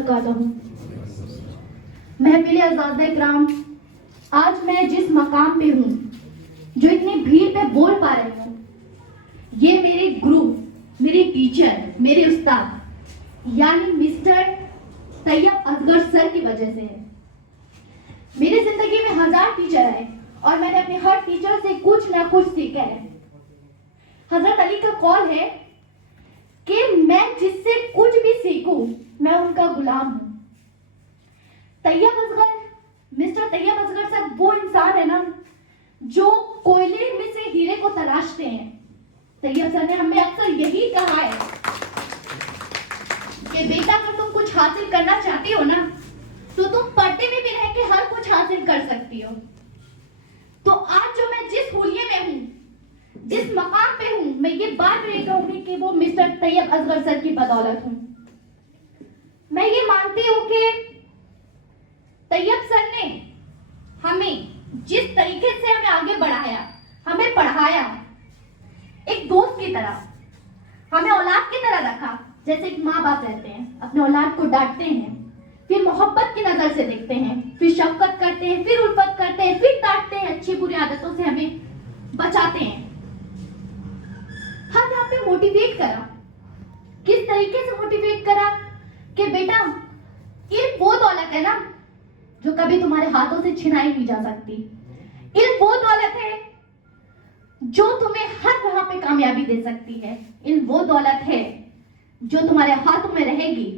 वबरकातुहू। महफिल अज़ाज़ इकराम, आज मैं जिस मकाम पे हूँ, जो इतनी भीड़ पे बोल पा रही हूँ, ये मेरे गुरु, मेरे टीचर, मेरे उस्ताद यानी मिस्टर तैयब असगर सर की वजह से है। मेरी जिंदगी में 1000 टीचर आए और मैंने अपने हर टीचर से कुछ ना कुछ सीखा है। हजरत अली का कौल है कि मैं जिससे कुछ भी सीखूं, मैं उनका गुलाम हूं। तैयब असगर, मिस्टर तैयब असगर सर वो इंसान है ना जो कोयले में से हीरे को तलाशते हैं। तैयब सर ने हमें अक्सर यही कहा है कि बेटा, अगर तुम कुछ हासिल करना चाहती हो ना, तो तुम पर्दे में भी रह के हर कुछ हासिल कर सकती हो। तो आज जो मैं जिस हुलिये में हूँ, जिस मकाम पे हूँ, मैं ये बात नहीं कहूंगी कि वो मिस्टर तैयब असगर सर की बदौलत हूँ। मैं ये मानती हूँ कि तैयब सर ने हमें जिस तरीके से हमें आगे बढ़ाया, हमें पढ़ाया, एक दोस्त की तरह, हमें औलाद की तरह रखा। जैसे एक माँ बाप रहते हैं, अपने औलाद को डांटते हैं, फिर मोहब्बत की नजर से देखते हैं, फिर शफकत करते हैं, फिर उल्फत करते हैं, फिर डांटते हैं, अच्छी बुरी आदतों से हमें बचाते हैं। हम यहाँ पे मोटिवेट करा, किस तरीके से मोटिवेट करा कि बेटा, इल्म वो दौलत है ना जो कभी तुम्हारे हाथों से छिनाई नहीं जा सकती। इल्म वो दौलत है जो तुम्हें हर तरह पे कामयाबी दे सकती है। इल्म वो दौलत है जो तुम्हारे हाथों में रहेगी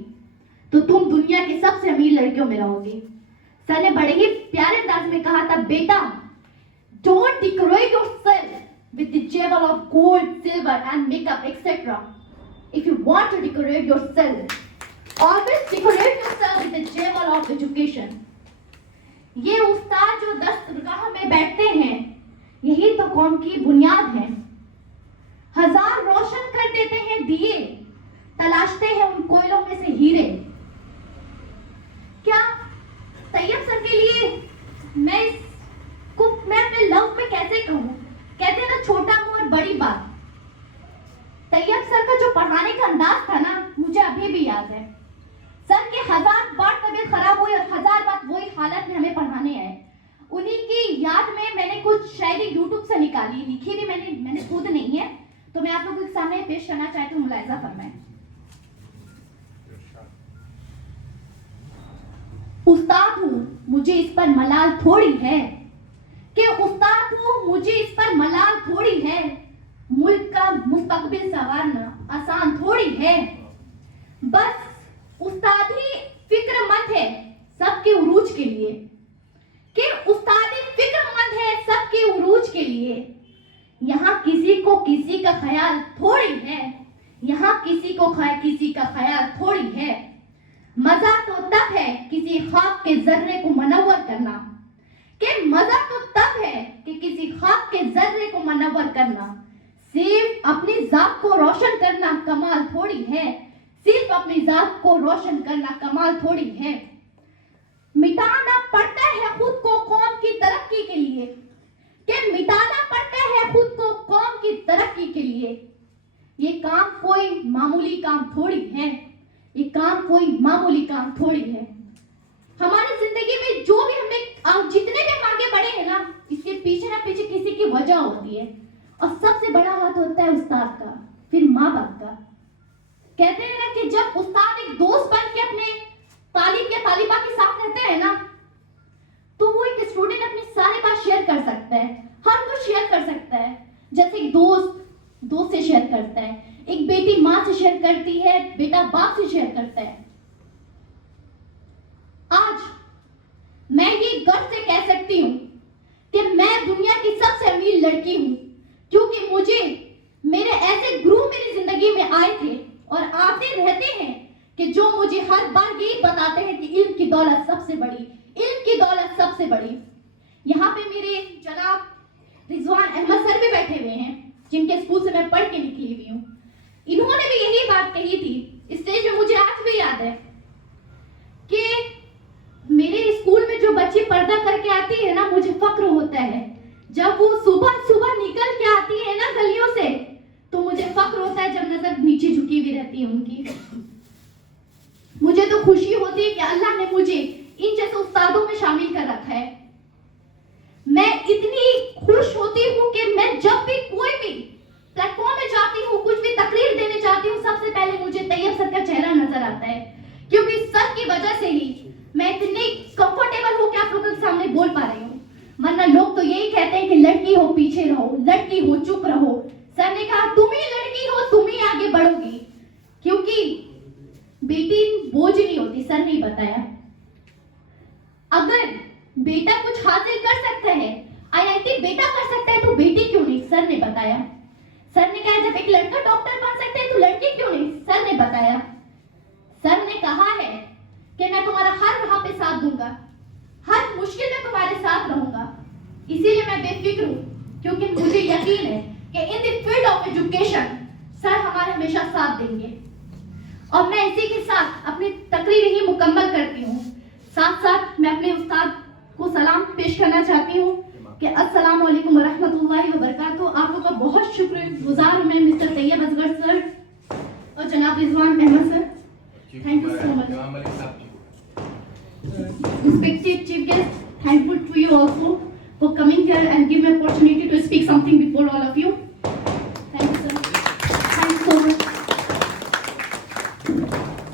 तो तुम दुनिया की सबसे अमीर लड़कियों में रहोगी। सर ने बड़े ही प्यारे अंदाज में कहा था, बेटा, don't decorate yourself with the jewel of gold, silver and makeup etc. If you want to decorate yourself, always decorate yourself with the jewel of education. ये उस्ताद जो दस्तरगाह में बैठते हैं, यही तो कौम की बुनियाद है। 1000 रोशन कर देते हैं दिए, तलाशते हैं उन कोयलों में से हीरे। क्या तैयब सर के लिए मैं अपने लव में कैसे कहूँ? कहते हैं ना, छोटा मुंह और बड़ी बात। तैयब सर का जो पढ़ाने का अंदाज था ना, मुझे अभी भी याद है। सर के 1000 बार तबीयत खराब हुई और 1000 बार वही हालत में हमें पढ़ाने आए। उन्हीं की याद में मैंने कुछ शायरी यूट्यूब से निकाली, लिखी भी मैंने खुद नहीं है, तो मैं आप लोगों के सामने पेश करना चाहती हूँ, मुलाहिजा फरमाएं। उस्ताद हूँ, मुझे इस पर मलाल थोड़ी है कि उस्ताद हूँ, मुझे इस पर मलाल थोड़ी है। मुल्क का मुस्तकबिल संवारना आसान थोड़ी है। बस उस्तादी फिक्रमंद है सबके उरूज के लिए, कि उस्तादी फिक्रमंद है सबके उरूज के लिए। यहाँ किसी को किसी का ख्याल थोड़ी है, यहाँ किसी को किसी का ख्याल थोड़ी है। मजा तो तब है किसी ख्वाब के जर्रे को मनव्वर करना, कि मजा तो तब है कि किसी ख्वाब के जर्रे को मनव्वर करना। सिर्फ अपनी जात को रोशन करना कमाल थोड़ी है, सिर्फ अपनी जात को रोशन करना कमाल थोड़ी है। मिटाना पड़ता है खुद को कौम की तरक्की के लिए, कि मिटाना पड़ता है खुद को कौम की तरक्की के लिए। ये काम कोई मामूली काम थोड़ी है, ये काम कोई मामूली काम थोड़ी है। हमारी जिंदगी में जो भी हमने जितने भी हम आगे बढ़े हैं ना, इसके पीछे ना पीछे किसी की वजह होती है, और सबसे बड़ा हाथ होता है उस्ताद का, फिर माँ बाप का। कहते हैं ना कि जब उस्ताद एक दोस्त बन के अपने तालिब या तालिबा के साथ रहते हैं ना, तो वो एक स्टूडेंट अपनी सारी बात शेयर कर सकता है, हर कुछ शेयर कर सकता है। जैसे एक दोस्त से शेयर करता है, एक बेटी माँ से शेयर करती है, बेटा बाप से शेयर करता है। आज मैं ये गर्व से कह सकती हूँ कि मैं दुनिया की सबसे अमीर लड़की हूँ, क्योंकि मुझे मेरे ऐसे गुरु मेरी जिंदगी में आए थे और आते रहते हैं कि जो मुझे हर बार यही बताते हैं कि इल्म की दौलत सबसे बड़ी, इल्म की दौलत सबसे बड़ी। यहाँ पे मेरे जनाब रिजवान अहमद सर भी बैठे हुए हैं, जिनके स्कूल से मैं पढ़ के निकली हुई हूँ। इन्होंने भी यही बात कही थी स्टेज में, मुझे आज भी याद है कि मेरे स्कूल में जो बच्ची पर्दा करके आती है ना, मुझे फक्र होता है। जब वो सुबह सुबह निकल के आती है ना गलियों से, तो मुझे फक्र होता है जब नजर नीचे झुकी हुई रहती है उनकी। मुझे तो खुशी होती अल्लाह ने मुझे इन जैसे उस्तादों में शामिल कर रखा है। मैं इतनी खुश होती हूँ कि मैं जब भी कोई भी प्लेटफॉर्म में जाती हूँ, कुछ भी तकरीर देने जाती हूँ, सबसे पहले मुझे तैयब सर का चेहरा नजर आता है, क्योंकि सर की वजह से ही मैं इतनी कंफर्टेबल हूँ कि आप लोगों के सामने बोल पा रही हूँ। वरना लोग तो यही कहते हैं कि लड़की हो पीछे रहो, लड़की हो चुप रहो। सर ने कहा तुम ही लड़की हो, तुम ही आगे बढ़ोगी, क्योंकि बेटी बोझ नहीं होती। सर ने बताया अगर बेटा कुछ हासिल कर सकता है, आईआईटी बेटा कर सकता है, तो बेटी क्यों नहीं? सर ने बताया। सर ने कहा जब एक लड़का डॉक्टर बन सकता है तो लड़की क्यों नहीं? सर ने बताया। सर ने कहा है कि मैं तुम्हारा हर राह पे साथ दूंगा, हर मुश्किल में तुम्हारे साथ रहूंगा। इसीलिए मैं बेफिक्र हूँ, क्योंकि मुझे यकीन है कि in the field of education sir हमारे हमेशा साथ देंगे। और मैं इसी के साथ अपनी तकरीर ही मुकम्मल करती हूँ। साथ साथ मैं अपने उस्ताद को सलाम पेश करना चाहती हूँ कि अस्सलाम वालेकुम रहमतुल्लाहि व बरकातहू। आप लोगों का बहुत शुक्रगुजार हूँ मैं मिस्टर तैयब असगर सर और जनाब Rizwan Ahmad sir. Thank you so much. Respected chief guest, thankful to you also for coming here and give me